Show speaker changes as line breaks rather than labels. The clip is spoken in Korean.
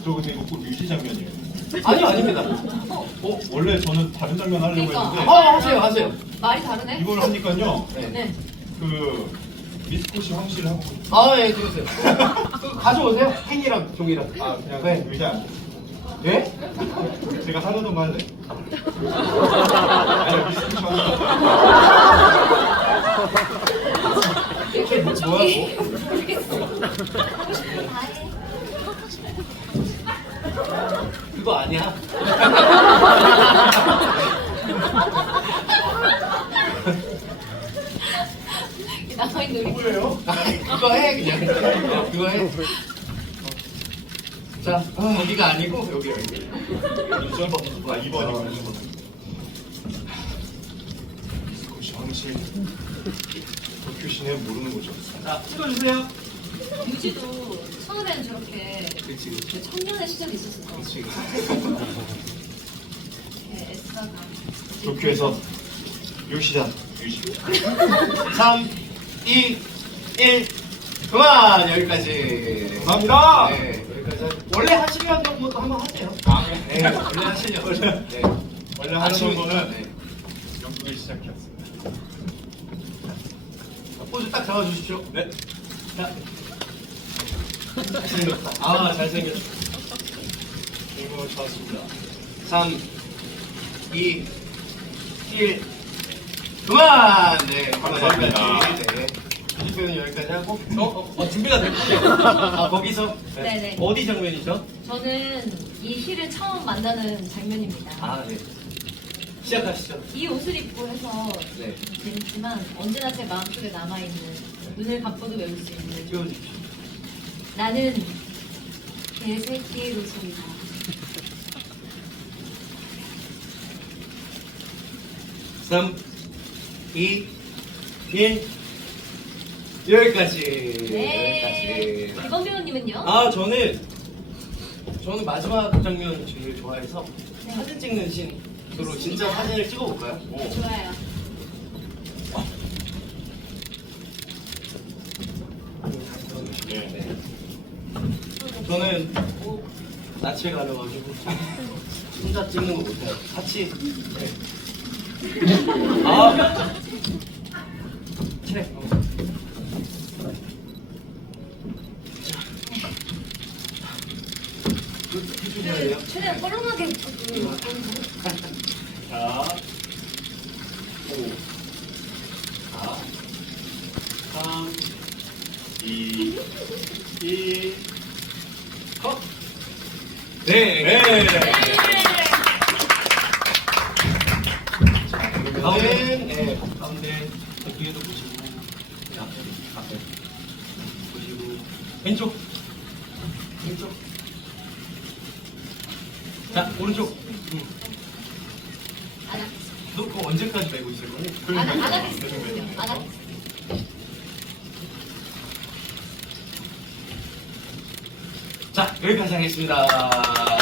저 근데 이거 꼭 뮤지 장면이에요.
아니요, 아닙니다.
원래 저는 다른 장면 하려고
그러니까.
했는데
하세요.
말이 다르네?
이걸 하니까요.
네.
네.
그 미스코시 황씨를 하고
예, 들으세요. 그거 가져오세요. 펜이랑 종이랑.
그냥
네.
의자 안
예?
제가 하려던 거 할래. 아니 미스코시 황씨.
이게 뭐야, 이거?
모르겠어. 하고 싶은 거 다 해.
그거 아니야.
남아있는 우리
뭐예요?
그거 해, 그냥. 그거 해. 자, 거기가 아니고, 여기.
2번. 2번이군요. 미스코시 황씨. 도쿄시네 모르는 거죠.
자, 찍어주세요.
뮤지도 처음에는 저렇게
그치.
그 청년의 시절이 있었어.
그치.
이렇게 애쓰다가
도쿄에서 요시다 뮤지.
3, 2, 1. 그만! 여기까지.
감사합니다.
네, 여기까지. 원래 하시려던 것도 한번 하세요. 네, 원래 하시려고. 네.
원래 하던 거는
네.
영국에 시작했습니다.
포즈 딱 잡아주십시오.
네.
자. 잘생겼다. 잘생겼다.
이거 좋았습니다.
3, 2, 1. 그만! 네,
감사합니다.
여기까지. 네. 뮤직뱅크는 여기까지 하고. 준비가 됐군요. 거기서.
네네.
어디 장면이죠?
저는 이 희를 처음 만나는 장면입니다.
네. 시작하시죠.
이 옷을 입고 해서
네.
재밌지만 언제나 제 마음속에 남아있는 눈을 감고도 외울 수 있는
찍어주십시오.
나는 개새끼 로소이다.
삼, 2, 1. 여기까지.
네.
여기까지.
이번 배우님은요?
저는 마지막 장면 제일 좋아해서
네.
사진 찍는 씬으로 진짜 사진을 찍어볼까요?
좋아요.
네.
저는 낯을 가려가지고 혼자 찍는 거 못해요. 같이. 네. 체. 해주셔야 돼요.
최대한 뻘렁하게
자, 5, 4, 3, 2, 1, 컷!
네.
네.
가운데, 가운데 뒤에도 보시고, 앞에 보시고, 왼쪽. 자, 오른쪽. 너 그거 언제까지 메고 있을 거니?
안 하겠어요. 안 하겠어요.
자, 여기까지 하겠습니다.